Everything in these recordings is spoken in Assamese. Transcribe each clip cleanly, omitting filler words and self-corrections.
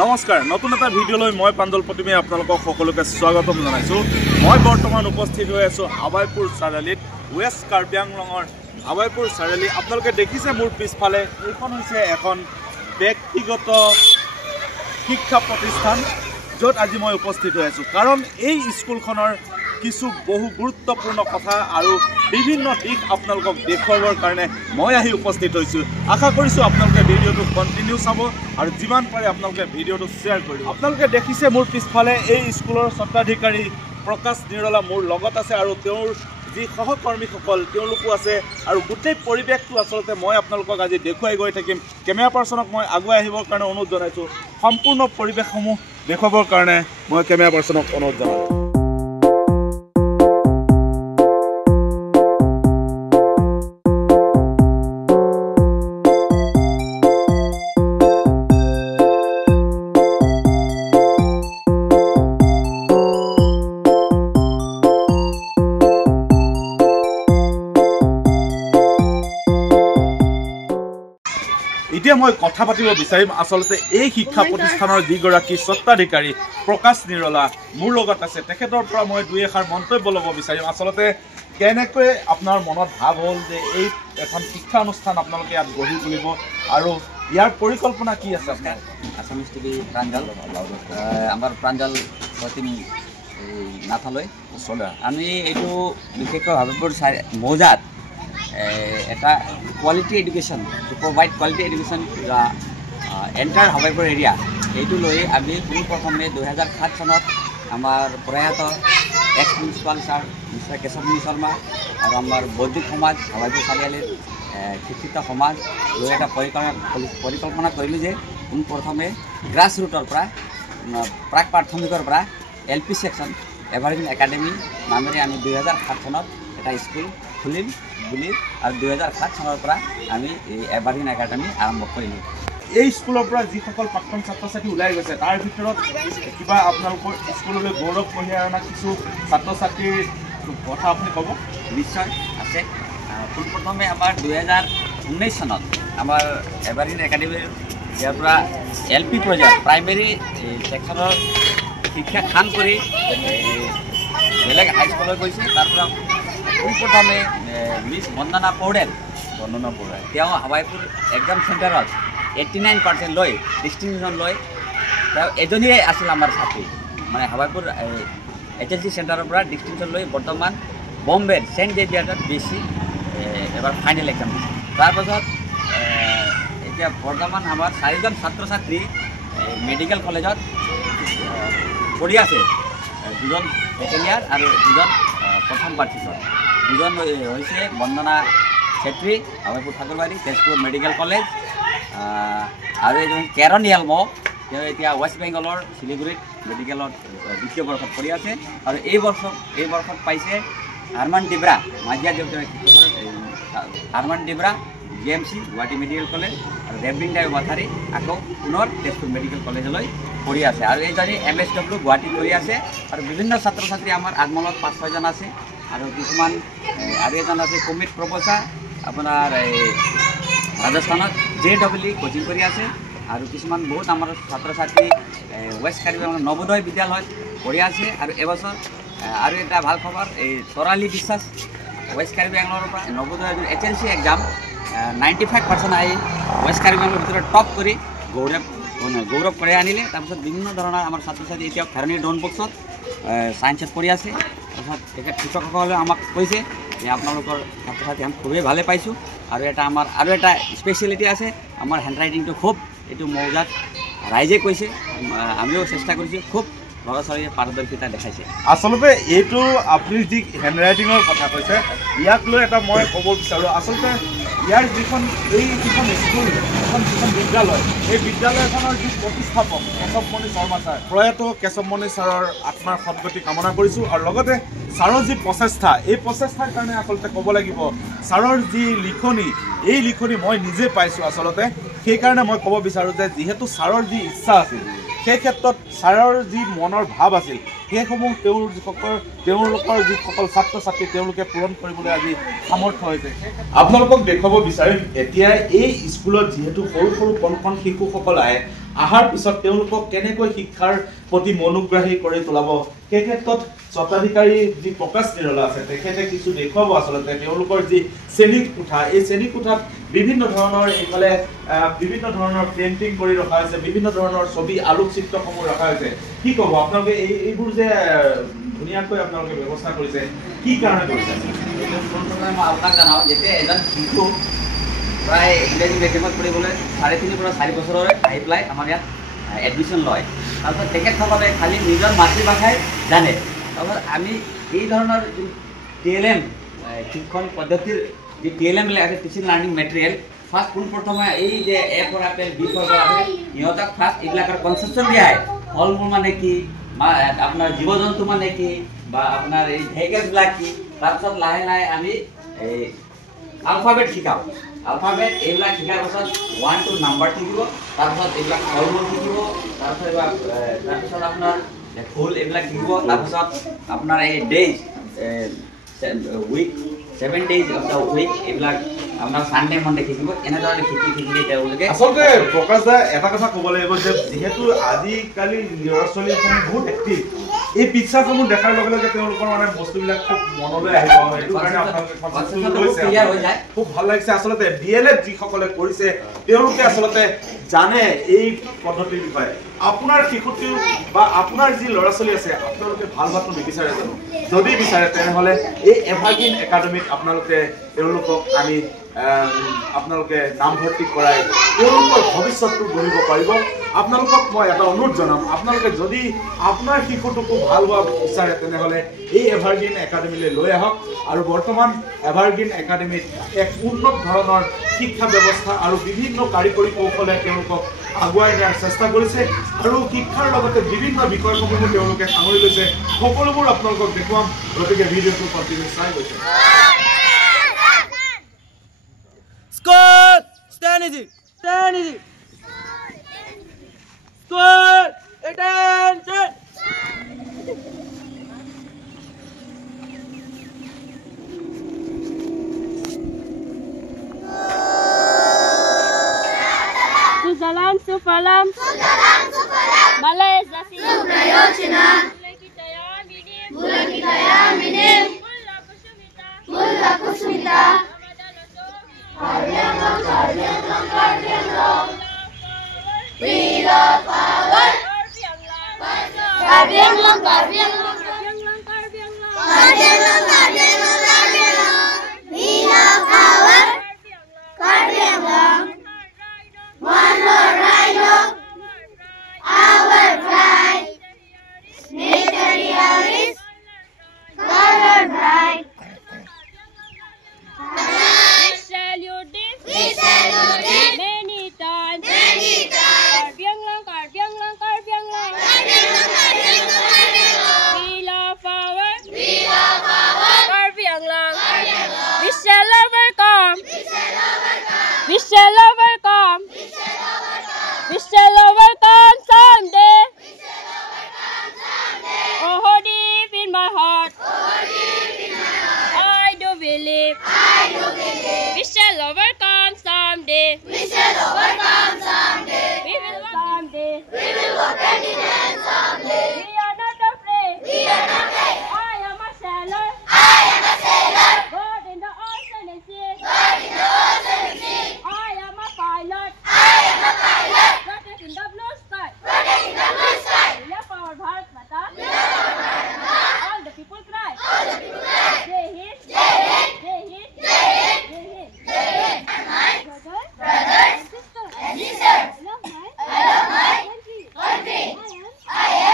নমস্কাৰ নতুন এটা ভিডিঅ'লৈ মই প্ৰাঞ্জল প্ৰতিমে আপোনালোকক সকলোকে স্বাগতম জনাইছোঁ। মই বৰ্তমান উপস্থিত হৈ আছোঁ হাৱাইপুৰ চাৰিআলিত, ৱেষ্ট কাৰ্বি আংলঙৰ হাৱাইপুৰ চাৰিআলি। আপোনালোকে দেখিছে মোৰ পিছফালে এইখন হৈছে এখন ব্যক্তিগত শিক্ষা প্ৰতিষ্ঠান, য'ত আজি মই উপস্থিত হৈ আছোঁ। কাৰণ এই স্কুলখনৰ কিছু বহু গুৰুত্বপূৰ্ণ কথা আৰু বিভিন্ন দিশ আপোনালোকক দেখুৱাবৰ কাৰণে মই আহি উপস্থিত হৈছোঁ। আশা কৰিছোঁ আপোনালোকে ভিডিঅ'টো কণ্টিনিউ চাব আৰু যিমান পাৰে আপোনালোকে ভিডিঅ'টো শ্বেয়াৰ কৰিব। আপোনালোকে দেখিছে মোৰ পিছফালে এই স্কুলৰ স্বত্বাধিকাৰী প্ৰকাশ নিৰলা মোৰ লগত আছে আৰু তেওঁৰ যি সহকৰ্মীসকল তেওঁলোকো আছে আৰু গোটেই পৰিৱেশটো আচলতে মই আপোনালোকক আজি দেখুৱাই গৈ থাকিম। কেমেৰা পাৰ্চনক মই আগুৱাই আহিবৰ কাৰণে অনুৰোধ জনাইছোঁ। সম্পূৰ্ণ পৰিৱেশসমূহ দেখুৱাবৰ কাৰণে মই কেমেৰা পাৰ্চনক অনুৰোধ জনাইছোঁ। এতিয়া মই কথা পাতিব বিচাৰিম আচলতে এই শিক্ষা প্ৰতিষ্ঠানৰ যিগৰাকী স্বত্বাধিকাৰী প্ৰকাশ নিৰলা মোৰ লগত আছে। তেখেতৰ পৰা মই দুই এষাৰ মন্তব্য ল'ব বিচাৰিম। আচলতে কেনেকৈ আপোনাৰ মনত ভাৱ হ'ল যে এই এখন শিক্ষা অনুষ্ঠান আপোনালোকে ইয়াত গঢ়ি তুলিব আৰু ইয়াৰ পৰিকল্পনা কি আছে আপোনাৰ? আসামিজ টিভি প্ৰাঞ্জল, আমাৰ প্ৰাঞ্জল প্ৰতিম নাথালৈ আমি এইটো বিশেষকৈ হাৱাইপুৰ মৌজাত এটা quality education to provide quality education enter Hawaipur area, এইটো লৈ আমি পোনপ্ৰথমে 2007 চনত আমাৰ প্ৰয়াত ex principal sir mister Keshabmoni Sharma আৰু আমাৰ বৌদ্ধিক সমাজ হাৱাইপুৰ চাৰিআলিৰ শিক্ষিত সমাজ লৈ এটা পৰিকল্পনা কৰিলোঁ যে পোনপ্ৰথমে গ্ৰাছ ৰুটৰ পৰা প্ৰাক প্ৰাথমিকৰ পৰা LP ছেকশ্যন এভাৰগ্ৰীণ একাডেমি নামেৰে আমি 2007 চনত এটা স্কুল খুলিম বুলি আৰু 2007 চনৰ পৰা আমি এই এভাৰগ্ৰীণ একাডেমি আৰম্ভ কৰিলোঁ। এই স্কুলৰ পৰা যিসকল প্ৰাক্তন ছাত্ৰ ছাত্ৰী ওলাই গৈছে তাৰ ভিতৰত কিবা আপোনালোকৰ স্কুললৈ গৌৰৱ কঢ়িয়াই অনা কিছু ছাত্ৰ ছাত্ৰীৰ কথা আপুনি ক'ব? নিশ্চয় আছে। পোনপ্ৰথমে আমাৰ 2019 চনত আমাৰ এভাৰগ্ৰীণ একাডেমিৰ ইয়াৰ পৰা LP পৰ্যায়ত প্ৰাইমেৰী ছেকশ্যনৰ শিক্ষা খান কৰি বেলেগ হাইস্কুললৈ গৈছে। তাৰ পৰা পোনপ্ৰথমে মিছ বন্দনা পৌডেল তেওঁ হাৱাইপুৰ এক্সাম চেণ্টাৰত 89% লৈ ডিষ্টিংশ্যন লৈ তেওঁ এজনীয়ে আছিল আমাৰ ছাত্ৰী, মানে হাৱাইপুৰ HLC চেণ্টাৰৰ পৰা ডিষ্টিংশ্যন লৈ বৰ্তমান বম্বেৰ চেণ্ট জেভিয়াৰ্ছত BSc এবাৰ ফাইনেল এক্সাম দিছে। তাৰপাছত এতিয়া বৰ্তমান আমাৰ 4জন ছাত্ৰ ছাত্ৰী মেডিকেল কলেজত পঢ়ি আছে, 2জন ছেকেণ্ড ইয়াৰ আৰু 2জন প্ৰথম বাৰ্ষিকৰ। 2জন হৈছে বন্দনা ছেত্ৰী হাৱাইপুৰ ঠাকুৰবাৰী তেজপুৰ মেডিকেল কলেজ আৰু এজন কেৰণ য়ালম, তেওঁ এতিয়া ৱেষ্ট বেংগলৰ শিলিগুৰিত মেডিকেলত 2য় বৰ্ষত পঢ়ি আছে। আৰু এই বৰ্ষত পাইছে আৰমান ডিব্ৰা মাজিয়া দেউতাৰ Arman Dibra GMC Guwahati medical college আৰু ৰেবৰিন দাই মাথাৰী আকৌ পুনৰ তেজপুৰ মেডিকেল কলেজলৈ পঢ়ি আছে। আৰু এইজনী MSW গুৱাহাটীত পঢ়ি আছে। আৰু বিভিন্ন ছাত্ৰ ছাত্ৰী আমাৰ আগমনত 5-6জন আছে আৰু কিছুমান আৰু এজন আছে কুমিত প্ৰপচা আপোনাৰ ৰাজস্থানত JEE কোচিং কৰি আছে। আৰু কিছুমান বহুত আমাৰ ছাত্ৰ ছাত্ৰী ৱেষ্ট কাৰ্বি আংলং নৱোদয় বিদ্যালয়ত পঢ়ি আছে। আৰু এবছৰ আৰু এটা ভাল খবৰ, এই তৰালী বিশ্বাস ৱেষ্ট কাৰ্বি আংলঙৰ পৰা নৱোদয় HLC এক্সাম 95% আহি ৱেষ্ট কাৰ্বি আংলঙৰ ভিতৰত টপ কৰি গৌৰৱ কঢ়িয়াই আনিলে। তাৰপিছত বিভিন্ন ধৰণৰ আমাৰ ছাত্ৰ ছাত্ৰী এতিয়াও খাৰণী ডন বক্সত ছায়েন্সত পঢ়ি আছে। তাৰপিছত তেখেত শিক্ষকসকলে আমাক কৈছে যে আপোনালোকৰ ছাত্ৰ ছাত্ৰী আমি খুবেই ভালে পাইছোঁ। আৰু আমাৰ আৰু এটা স্পেচিয়েলিটি আছে, আমাৰ হেণ্ড ৰাইটিংটো খুব এইটো মৌজাত ৰাইজে কৈছে, আমিও চেষ্টা কৰিছোঁ, খুব ল'ৰা ছোৱালীয়ে পাৰদৰ্শিতা দেখাইছে। আচলতে এইটো আপুনি যি হেণ্ড ৰাইটিঙৰ কথা কৈছে ইয়াক লৈ এটা মই ক'ব বিচাৰোঁ। আচলতে ইয়াৰ যিখন স্কুল যিখন বিদ্যালয়, এই বিদ্যালয়খনৰ যি প্ৰতিষ্ঠাপক কেশৱমণি শৰ্মা ছাৰ, প্ৰয়াত কেশৱমণি ছাৰৰ আত্মাৰ সদগতি কামনা কৰিছোঁ। আৰু লগতে ছাৰৰ যি প্ৰচেষ্টা, এই প্ৰচেষ্টাৰ কাৰণে আচলতে ক'ব লাগিব ছাৰৰ যি লিখনি, এই লিখনি মই নিজে পাইছোঁ। আচলতে সেইকাৰণে মই ক'ব বিচাৰোঁ যে যিহেতু ছাৰৰ যি ইচ্ছা আছিল, সেই ক্ষেত্ৰত ছাৰৰ যি মনৰ ভাৱ আছিল সেইসমূহ তেওঁলোকৰ যিসকল ছাত্ৰ ছাত্ৰী তেওঁলোকে পূৰণ কৰিবলৈ আজি সামৰ্থ্য হৈছে। আপোনালোকক দেখুৱাব বিচাৰিম এতিয়া এই স্কুলত যিহেতু সৰু সৰু কণ কণ শিশুসকল আহে আহাৰ পিছত তেওঁলোকক কেনেকৈ শিক্ষাৰ প্ৰতি মনোগ্ৰাহী কৰি তোলাব সেই ক্ষেত্ৰত স্বত্বাধিকাৰী যি প্ৰকাশ নিৰলা আছে তেখেতে কিছু দেখুৱাব আচলতে তেওঁলোকৰ যি শ্ৰেণী কোঠা এই শ্ৰেণী কোঠাত বিভিন্ন ধৰণৰ এইফালে বিভিন্ন ধৰণৰ পেইণ্টিং কৰি ৰখা হৈছে বিভিন্ন ধৰণৰ ছবি আলোকচিত্ৰসমূহ ৰখা হৈছে কি ক'ব আপোনালোকে এইবোৰ যে ধুনীয়াকৈ আপোনালোকে ব্যৱস্থা কৰিছে কি কাৰণে কৰিছে মই আপোনাক জনাওঁ যেতিয়া এজন শিশু প্ৰায় ইংৰাজী মিডিয়ামত পঢ়িবলৈ 3.5 পৰা 4 বছৰৰে আহি পেলাই আমাৰ ইয়াত এডমিশ্যন লয় তাৰপিছত তেখেতসকলে খালি নিজৰ মাতৃভাষাই জানে তাৰপিছত আমি এই ধৰণৰ TLM শিক্ষণ পদ্ধতিৰ যি TLM আছে টিচিং লাৰ্ণিং মেটেৰিয়েল ফাৰ্ষ্ট পোনপ্ৰথমে এই যে এ ফৰ আপেল বি ফৰ আছে ইহঁতক ফাৰ্ষ্ট এইবিলাকৰ কনচেপশ্যন দিয়া হয় ফল মূল মানে কি আপোনাৰ জীৱ জন্তু মানে কি বা আপোনাৰ এই ভেহিকেলছবিলাক কি তাৰপিছত লাহে লাহে আমি এই আলফাবেট শিকাওঁ আলফাবেট এইবিলাক শিকাৰ পাছত 1 to নাম্বাৰ শিকিব তাৰপিছত এইবিলাক ফল মূল শিকিব তাৰপিছত আপোনাৰ ফুল এইবিলাক শিকিব তাৰপিছত আপোনাৰ এই days week 7 days of the week এইবিলাক আপোনাৰ সানডে মনডে শিকিব এনেদৰে শিকি তেওঁলোকে আচলতে প্ৰকাশ দা এটা কথা ক'ব লাগিব যে যেহেতু আজিকালি ল'ৰা ছোৱালীসমূহ বহুত এক্টিভ এই পিকচাৰসমূহ দেখাৰ লগে লগে তেওঁলোকৰ মানে বস্তুবিলাক খুব মনলৈ আহিব এইটো কাৰণে আপোনালোকে খুব ভাল লাগিছে আচলতে DLED যিসকলে কৰিছে তেওঁলোকে আচলতে জানে এই পদ্ধতিৰ বিষয়ে আপোনাৰ শিশুটিও বা আপোনাৰ যি ল'ৰা ছোৱালী আছে আপোনালোকে ভাল হোৱাটো নিবিচাৰে জানো যদি বিচাৰে তেনেহ'লে এই এভাৰগ্ৰীণ একাডেমীত আপোনালোকে তেওঁলোকক আমি আপোনালোকে নামভৰ্তি কৰাই তেওঁলোকৰ ভৱিষ্যতটো গঢ়িব পাৰিব আপোনালোকক মই এটা অনুৰোধ জনাম আপোনালোকে যদি আপোনাৰ শিশুটোকো ভাল হোৱা বিচাৰে তেনেহ'লে এই এভাৰগ্ৰীণ একাডেমীলৈ লৈ আহক আৰু বৰ্তমান এভাৰগ্ৰীণ একাডেমীত এক উন্নত ধৰণৰ শিক্ষা ব্যৱস্থা আৰু বিভিন্ন কাৰিকৰী কৌশলে তেওঁলোকক আগুৱাই নিয়াৰ চেষ্টা কৰিছে আৰু শিক্ষাৰ লগতে বিভিন্ন বিষয়সমূহো তেওঁলোকে সামৰি লৈছে সকলোবোৰ আপোনালোকক দেখুৱাম গতিকে ভিডিঅ'টো কণ্টিনিউ চাই গৈছে Squad! Stand easy! Stand easy! Squad! Attention! Suzalan Sufalam Balai Zasi Suprayojana Mula kita ya minim Mulla Kusmita Karyanam We love power Karyanam We love power Karyanam One Lord Rhino Our pride Materialist Color bright We salute it Many times Karbyang lang We love power Karbyang lang We shall overcome We shall overcome We shall overcome someday Oh deep in my heart I do believe We shall overcome someday We shall overcome someday We will someday We will walk hand in hand someday We are not afraid We are not afraid I am a sailor I am a sailor God in the ocean and sea God in the ocean sea I am a pilot I am a pilot Protecting the blue sky Protecting the blue sky We love our Bharat Mata We love our Bharat Mata All the people cry All the people cry Jai Hind Jai Hind Jai Hind Jai Hind Jai Hind Jai Hind And my Brothers brothers and sisters and sisters I love my I love my country country I am I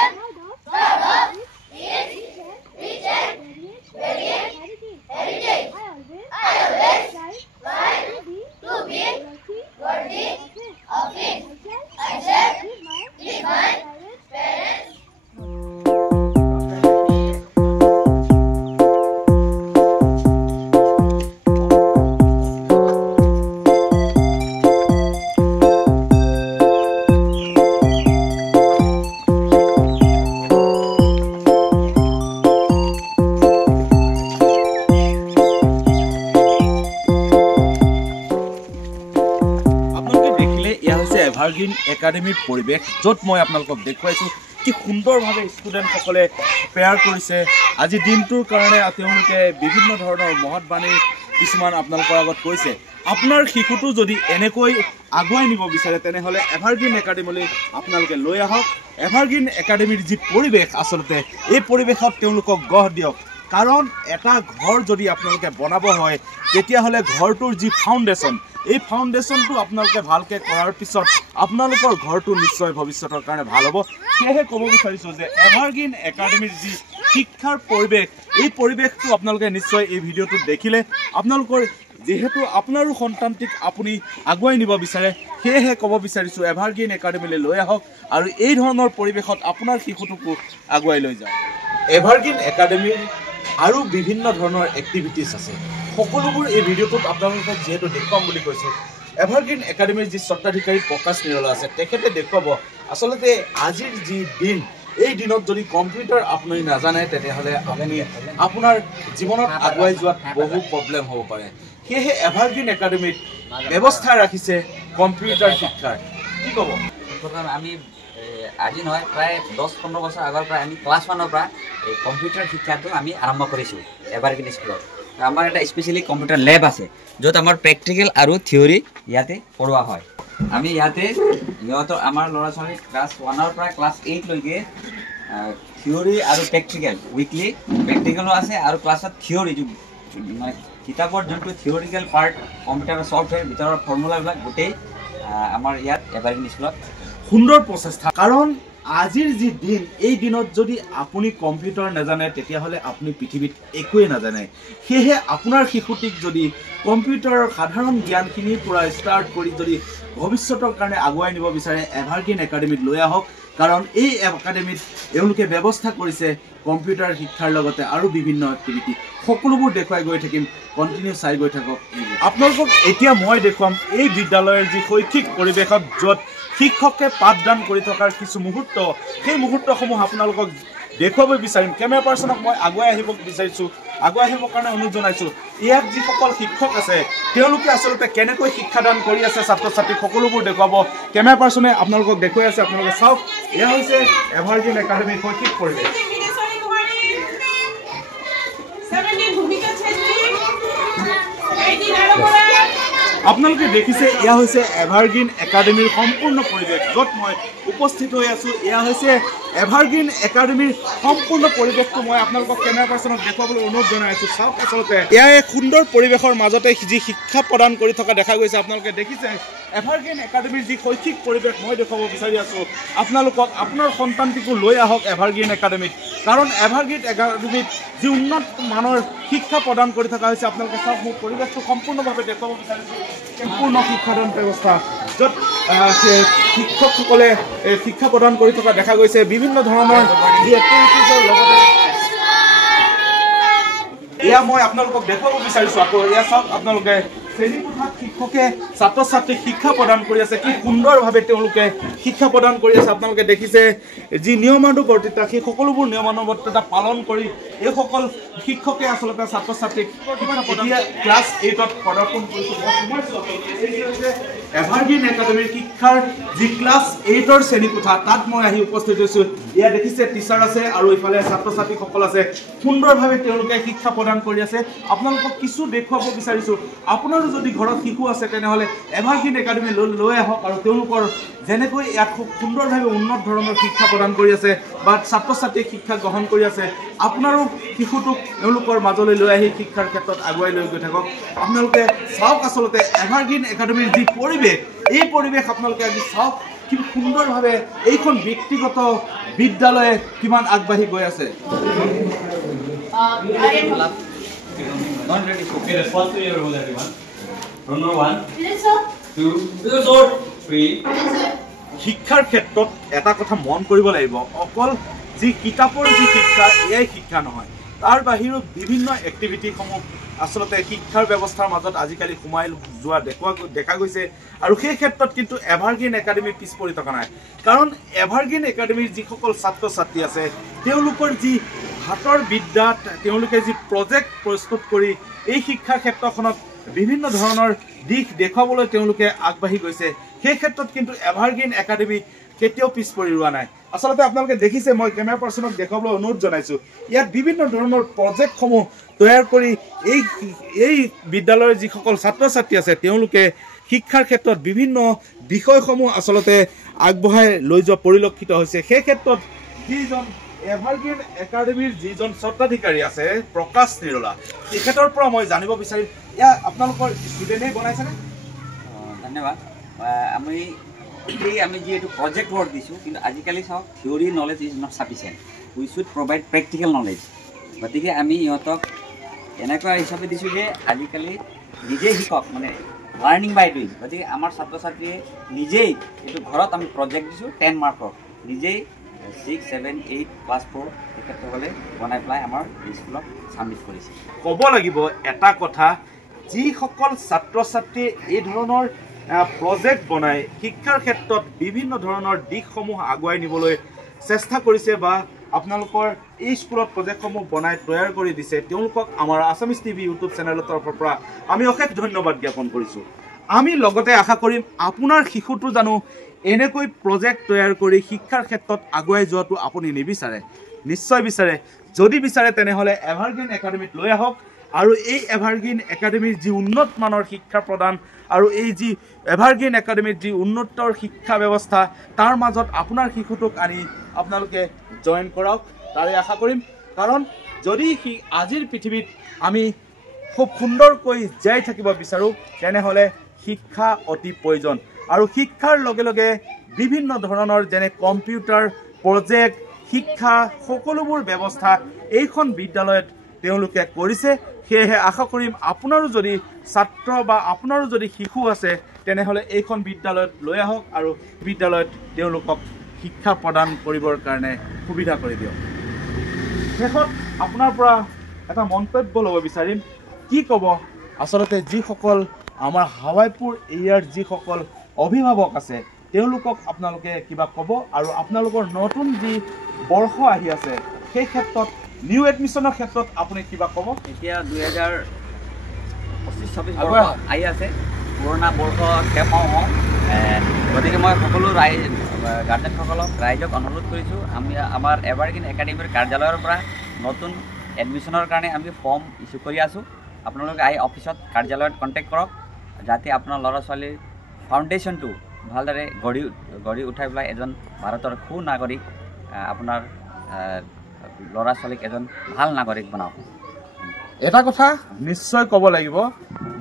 evergreen একাডেমীৰ পৰিৱেশ, য'ত মই আপোনালোকক দেখুৱাইছোঁ কি সুন্দৰভাৱে ষ্টুডেণ্টসকলে প্ৰেয়াৰ কৰিছে। আজি দিনটোৰ কাৰণে তেওঁলোকে বিভিন্ন ধৰণৰ মহৎ বাণী কিছুমান আপোনালোকৰ আগত কৈছে। আপোনাৰ শিশুটো যদি এনেকৈ আগুৱাই নিব বিচাৰে তেনেহ'লে এভাৰগ্ৰীণ একাডেমীলৈ আপোনালোকে লৈ আহক। এভাৰগ্ৰীণ একাডেমীৰ যি পৰিৱেশ আচলতে এই পৰিৱেশত তেওঁলোকক গঢ় দিয়ক। কাৰণ এটা ঘৰ যদি আপোনালোকে বনাব হয় তেতিয়াহ'লে ঘৰটোৰ যি ফাউণ্ডেশ্যন, এই ফাউণ্ডেশ্যনটো আপোনালোকে ভালকৈ কৰাৰ পিছত আপোনালোকৰ ঘৰটো নিশ্চয় ভৱিষ্যতৰ কাৰণে ভাল হ'ব। সেয়েহে ক'ব বিচাৰিছোঁ যে এভাৰগ্ৰীণ একাডেমীৰ যি শিক্ষাৰ পৰিৱেশ, এই পৰিৱেশটো আপোনালোকে নিশ্চয় এই ভিডিঅ'টোত দেখিলে। আপোনালোকৰ যিহেতু আপোনাৰো সন্তানটিক আপুনি আগুৱাই নিব বিচাৰে, সেয়েহে ক'ব বিচাৰিছোঁ এভাৰগ্ৰীণ একাডেমীলৈ লৈ আহক আৰু এই ধৰণৰ পৰিৱেশত আপোনাৰ শিশুটোকো আগুৱাই লৈ যাওক। এভাৰগ্ৰীণ একাডেমীৰ আৰু বিভিন্ন ধৰণৰ এক্টিভিটিছ আছে, সকলোবোৰ এই ভিডিঅ'টোত আপোনালোকক যিহেতু দেখুৱাম বুলি কৈছোঁ। এভাৰগ্ৰীণ একাডেমীৰ যি স্বত্বাধিকাৰী প্ৰকাশ নিৰলা আছে, তেখেতে দেখুৱাব আচলতে আজিৰ যি দিন, এই দিনত যদি কম্পিউটাৰ আপুনি নাজানে তেতিয়াহ'লে আপুনি আপোনাৰ জীৱনত আগুৱাই যোৱাত বহু প্ৰব্লেম হ'ব পাৰে। সেয়েহে এভাৰগ্ৰীণ একাডেমীত ব্যৱস্থা ৰাখিছে কম্পিউটাৰ শিক্ষাৰ। কি ক'ব? প্ৰথমে আমি আজি নহয় প্ৰায় 10-15 বছৰ আগৰ পৰা আমি ক্লাছ 1ৰ পৰা এই কম্পিউটাৰ শিক্ষাটো আমি আৰম্ভ কৰিছোঁ এভাৰগ্ৰীণ স্কুলত। আমাৰ এটা স্পেচিয়েলি কম্পিউটাৰ লেব আছে, য'ত আমাৰ প্ৰেক্টিকেল আৰু থিয়ৰী ইয়াতে পঢ়োৱা হয়। আমি ইয়াতে আমাৰ ল'ৰা ছোৱালী ক্লাছ 1ৰ পৰা ক্লাছ 8লৈকে থিয়ৰী আৰু প্ৰেক্টিকেল উইকলি প্ৰেক্টিকেলো আছে আৰু ক্লাছত থিয়ৰী মানে কিতাপৰ যোনটো থিয়ৰিকেল পাৰ্ট কম্পিউটাৰৰ ছফ্টৱেৰ ভিতৰৰ ফৰ্মুলাবিলাক গোটেই আমাৰ ইয়াত এভাৰগ্ৰীণ স্কুলত। সুন্দৰ প্ৰচেষ্টা, কাৰণ আজিৰ যি দিন, এই দিনত যদি আপুনি কম্পিউটাৰ নাজানে তেতিয়াহ'লে আপুনি পৃথিৱীত একোৱেই নাজানে। সেয়েহে আপোনাৰ শিশুটিক যদি কম্পিউটাৰৰ সাধাৰণ জ্ঞানখিনিৰ পৰা ষ্টাৰ্ট কৰি যদি ভৱিষ্যতৰ কাৰণে আগুৱাই নিব বিচাৰে এভাৰগ্ৰীণ একাডেমীত লৈ আহক। কাৰণ এই একাডেমীত এওঁলোকে ব্যৱস্থা কৰিছে কম্পিউটাৰ শিক্ষাৰ লগতে আৰু বিভিন্ন এক্টিভিটি, সকলোবোৰ দেখুৱাই গৈ থাকিম। কণ্টিনিউ চাই গৈ থাকক। আপোনালোকক এতিয়া মই দেখুৱাম এই বিদ্যালয়ৰ যি শৈক্ষিক পৰিৱেশত য'ত শিক্ষকে পাঠদান কৰি থকাৰ কিছু মুহূৰ্ত, সেই মুহূৰ্তসমূহ আপোনালোকক দেখুৱাব বিচাৰিম। কেমেৰা পাৰ্চনক মই আগুৱাই আহিব বিচাৰিছোঁ, আগুৱাই আহিবৰ কাৰণে অনুৰোধ জনাইছোঁ। ইয়াত যিসকল শিক্ষক আছে তেওঁলোকে আচলতে কেনেকৈ শিক্ষাদান কৰি আছে ছাত্ৰ ছাত্ৰীক সকলোবোৰ দেখুৱাব। কেমেৰা পাৰ্চনে আপোনালোকক দেখুৱাই আছে, আপোনালোকে চাওক। এয়া হৈছে এভাৰগ্ৰীণ একাডেমীৰ শৈক্ষিক পৰিৱেশ। আপোনালোকে দেখিছে এয়া হৈছে এভাৰগ্ৰীণ একাডেমীৰ সম্পূৰ্ণ পৰিৱেশ, য'ত মই উপস্থিত হৈ আছোঁ। এয়া হৈছে এভাৰগ্ৰীণ একাডেমীৰ সম্পূৰ্ণ পৰিৱেশটো মই আপোনালোকক কেমেৰা পাৰ্চনক দেখুৱাবলৈ অনুৰোধ জনাই আছোঁ। চাওক, আচলতে এয়া এক সুন্দৰ পৰিৱেশৰ মাজতে যি শিক্ষা প্ৰদান কৰি থকা দেখা গৈছে। আপোনালোকে দেখিছে এভাৰগ্ৰীণ একাডেমীৰ যি শৈক্ষিক পৰিৱেশ মই দেখুৱাব বিচাৰি আছোঁ আপোনালোকক। আপোনাৰ সন্তানটিকো লৈ আহক এভাৰগ্ৰীণ একাডেমীত, কাৰণ এভাৰগ্ৰীণ একাডেমীত যি উন্নত মানৰ শিক্ষা প্ৰদান কৰি থকা হৈছে। আপোনালোকে চাওক, মোৰ পৰিৱেশটো সম্পূৰ্ণভাৱে দেখুৱাব বিচাৰিছোঁ। সম্পূৰ্ণ শিক্ষাদান ব্যৱস্থা, য'ত শিক্ষকসকলে শিক্ষা প্ৰদান কৰি থকা দেখা গৈছে। বিভিন্ন ধৰণৰ যি এক্টিভিটিছৰ লগতে এয়া মই আপোনালোকক দেখুৱাব বিচাৰিছোঁ। আকৌ এয়া চাওক, আপোনালোকে শ্ৰেণীকোঠাত শিক্ষকে ছাত্ৰ ছাত্ৰীক শিক্ষা প্ৰদান কৰি আছে। কি সুন্দৰভাৱে তেওঁলোকে শিক্ষা প্ৰদান কৰি আছে। আপোনালোকে দেখিছে যি নিয়মানুৱৰ্তিতা, সেই সকলোবোৰ নিয়মানুৱৰ্তিতা পালন কৰি এইসকল শিক্ষকে আচলতে ছাত্ৰ ছাত্ৰীক এতিয়া ক্লাছ 8ত প্ৰদৰ্শন কৰিছোঁ। এভাৰগ্ৰীণ একাডেমীৰ শিক্ষাৰ যি ক্লাছ 8ৰ শ্ৰেণীকোঠা, তাত মই আহি উপস্থিত হৈছোঁ। এয়া দেখিছে টিচাৰ আছে আৰু ইফালে ছাত্ৰ ছাত্ৰীসকল আছে। সুন্দৰভাৱে তেওঁলোকে শিক্ষা প্ৰদান কৰি আছে। আপোনালোকক কিছু দেখুৱাব বিচাৰিছোঁ। আপোনাৰো যদি ঘৰত শিশু আছে তেনেহ'লে এভাৰগ্ৰীণ একাডেমী লৈ আহক আৰু তেওঁলোকৰ যেনেকৈ ইয়াত খুব সুন্দৰভাৱে উন্নত ধৰণৰ শিক্ষা প্ৰদান কৰি আছে বা ছাত্ৰ ছাত্ৰীক শিক্ষা গ্ৰহণ কৰি আছে, আপোনাৰো শিশুটোক তেওঁলোকৰ মাজলৈ লৈ আহি শিক্ষাৰ ক্ষেত্ৰত আগুৱাই লৈ গৈ থাকক। আপোনালোকে চাওক, আচলতে এভাৰগ্ৰীণ একাডেমীৰ যি পৰিৱেশ, এই পৰিৱেশ আপোনালোকে আজি চাওক কি সুন্দৰভাৱে এইখন ব্যক্তিগত বিদ্যালয়ে কিমান আগবাঢ়ি গৈ আছে। শিক্ষাৰ ক্ষেত্ৰত এটা কথা মন কৰিব লাগিব, অকল যি কিতাপৰ যি শিক্ষা এয়াই শিক্ষা নহয়, তাৰ বাহিৰেও বিভিন্ন এক্টিভিটিসমূহ আচলতে শিক্ষাৰ ব্যৱস্থাৰ মাজত আজিকালি সোমাই যোৱা দেখা গৈছে। আৰু সেই ক্ষেত্ৰত কিন্তু এভাৰগ্ৰীণ একাডেমী পিছ পৰি থকা নাই। কাৰণ এভাৰগ্ৰীণ একাডেমীৰ যিসকল ছাত্ৰ ছাত্ৰী আছে তেওঁলোকৰ যি হাতৰ বিদ্যাত তেওঁলোকে যি প্ৰজেক্ট প্ৰস্তুত কৰি এই শিক্ষা ক্ষেত্ৰখনত বিভিন্ন ধৰণৰ দিশ দেখুৱাবলৈ তেওঁলোকে আগবাঢ়ি গৈছে। সেই ক্ষেত্ৰত কিন্তু এভাৰগ্ৰীণ একাডেমি কেতিয়াও পিছ পৰি ৰোৱা নাই। আচলতে আপোনালোকে দেখিছে, মই কেমেৰা পাৰ্চনক দেখাবলৈ অনুৰোধ জনাইছোঁ, ইয়াত বিভিন্ন ধৰণৰ প্ৰজেক্টসমূহ তৈয়াৰ কৰি এই বিদ্যালয়ৰ যিসকল ছাত্ৰ ছাত্ৰী আছে তেওঁলোকে শিক্ষাৰ ক্ষেত্ৰত বিভিন্ন বিষয়সমূহ আচলতে আগবঢ়াই লৈ যোৱা পৰিলক্ষিত হৈছে। সেই ক্ষেত্ৰত যিজন এভাৰগ্ৰীণ একাডেমীৰ যিজন স্বত্বাধিকাৰী আছে প্ৰকাশ নিৰলা, তেখেতৰ পৰা মই জানিব বিচাৰিম, এয়া আপোনালোকৰ ষ্টুডেণ্টেই বনাইছেনে? ধন্যবাদ। আমি যিহেতু প্ৰজেক্ট ৱৰ্ক দিছোঁ, কিন্তু আজিকালি চাওক theory knowledge is not sufficient, we should provide practical knowledge. গতিকে আমি ইহঁতক এনেকুৱা হিচাপে দিছোঁ যে আজিকালি নিজেই শিকক, মানে লাৰ্ণিং বাই ডুইং। গতিকে আমাৰ ছাত্ৰ ছাত্ৰীয়ে নিজেই এইটো ঘৰত আমি প্ৰজেক্ট দিছোঁ 10 মাৰ্কৰ, নিজেই 6, 7, 8, ক্লাছ 4 তেখেতসকলে বনাই পেলাই আমাৰ স্কুলত ছাবমিট কৰিছে। ক'ব লাগিব এটা কথা, যিসকল ছাত্ৰ ছাত্ৰীয়ে এই ধৰণৰ প্ৰজেক্ট বনাই শিক্ষাৰ ক্ষেত্ৰত বিভিন্ন ধৰণৰ দিশসমূহ আগুৱাই নিবলৈ চেষ্টা কৰিছে বা আপোনালোকৰ এই স্কুলত প্ৰজেক্টসমূহ বনাই তৈয়াৰ কৰি দিছে, তেওঁলোকক আমাৰ আছামিজ টিভি ইউটিউব চেনেলৰ তৰফৰ পৰা আমি অশেষ ধন্যবাদ জ্ঞাপন কৰিছোঁ। আমি লগতে আশা কৰিম আপোনাৰ শিশুটো জানো এনেকৈ প্ৰজেক্ট তৈয়াৰ কৰি শিক্ষাৰ ক্ষেত্ৰত আগুৱাই যোৱাটো আপুনি নিবিচাৰে? নিশ্চয় বিচাৰে। যদি বিচাৰে তেনেহ'লে এভাৰগ্ৰীণ একাডেমীত লৈ আহক আৰু এই এভাৰগ্ৰীণ একাডেমীৰ যি উন্নত মানৰ শিক্ষা প্ৰদান আৰু এই যি এভাৰগ্ৰীণ একাডেমীৰ যি উন্নতৰ শিক্ষা ব্যৱস্থা তাৰ মাজত আপোনাৰ শিশুটোক আনি আপোনালোকে জইন কৰাওক, তাৰে আশা কৰিম। কাৰণ যদি আজিৰ পৃথিৱীত আমি খুব সুন্দৰকৈ জীয়াই থাকিব বিচাৰোঁ তেনেহ'লে শিক্ষা অতি প্ৰয়োজন। আৰু শিক্ষাৰ লগে লগে বিভিন্ন ধৰণৰ যেনে কম্পিউটাৰ, প্ৰজেক্ট, শিক্ষা সকলোবোৰ ব্যৱস্থা এইখন বিদ্যালয়ত তেওঁলোকে কৰিছে। সেয়েহে আশা কৰিম আপোনাৰো যদি ছাত্ৰ বা আপোনাৰো যদি শিশু আছে তেনেহ'লে এইখন বিদ্যালয়ত লৈ আহক আৰু বিদ্যালয়ত তেওঁলোকক শিক্ষা প্ৰদান কৰিবৰ কাৰণে সুবিধা কৰি দিয়ক। শেষত আপোনাৰ পৰা এটা মন্তব্য ল'ব বিচাৰিম, কি ক'ব আচলতে যিসকল আমাৰ হাৱাইপুৰ এৰিয়াৰ যিসকল অভিভাৱক আছে তেওঁলোকক আপোনালোকে কিবা ক'ব, আৰু আপোনালোকৰ নতুন যি বৰ্ষ আহি আছে সেই ক্ষেত্ৰত নিউ এডমিশ্যনৰ ক্ষেত্ৰত আপুনি কিবা ক'ব? এতিয়া 2025-26 বৰ্ষ আহি আছে, পুৰণা বৰ্ষ শেষ হওঁ। গতিকে মই সকলো গাৰ্জেনসকলক ৰাইজক অনুৰোধ কৰিছোঁ, আমি আমাৰ এভাৰগ্ৰীণ একাডেমীৰ কাৰ্যালয়ৰ পৰা নতুন এডমিশ্যনৰ কাৰণে আমি ফৰ্ম ইছ্যু কৰি আছোঁ। আপোনালোকে আহি অফিচত কাৰ্যালয়ত কণ্টেক্ট কৰক, যাতে আপোনাৰ ল'ৰা ছোৱালীৰ ফাউণ্ডেশ্যনটো ভালদৰে গঢ়ি উঠাই পেলাই এজন ভাৰতৰ সুনাগৰিক আপোনাৰ ল'ৰা ছোৱালীক এজন ভাল নাগৰিক বনাওক। এটা কথা নিশ্চয় ক'ব লাগিব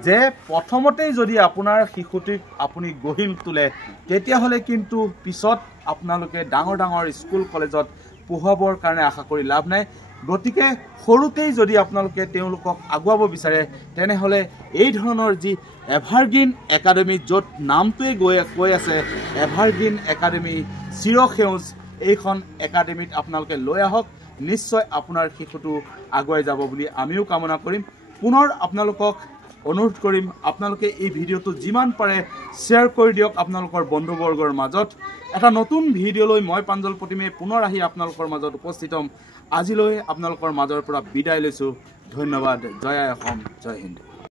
যে প্ৰথমতেই যদি আপোনাৰ শিশুটিক আপুনি গঢ়ি তোলে তেতিয়াহ'লে কিন্তু পিছত আপোনালোকে ডাঙৰ ডাঙৰ স্কুল কলেজত পঢ়ুৱাবৰ কাৰণে আশা কৰি লাভ নাই। গতিকে সৰুতেই যদি আপোনালোকে তেওঁলোকক আগুৱাব বিচাৰে তেনেহ'লে এই ধৰণৰ যি এভাৰগ্ৰীণ একাডেমী, য'ত নামটোৱে কৈ আছে এভাৰগ্ৰীণ একাডেমী চিৰসেউজ, এইখন একাডেমীত আপোনালোকে লৈ আহক। নিশ্চয় আপোনাৰ শিশুটো আগুৱাই যাব বুলি আমিও কামনা কৰিম। পুনৰ আপোনালোকক অনুৰোধ কৰিম, আপোনালোকে এই ভিডিঅ'টো যিমান পাৰে শ্বেয়াৰ কৰি দিয়ক আপোনালোকৰ বন্ধুবৰ্গৰ মাজত। এটা নতুন ভিডিঅ'লৈ মই প্ৰাঞ্জল প্ৰতিমে পুনৰ আহি আপোনালোকৰ মাজত উপস্থিত হ'ম। আজিলৈ আপোনালোকৰ মাজৰ পৰা বিদায় লৈছোঁ। ধন্যবাদ। জয় আই অসম, জয় হিন্দ।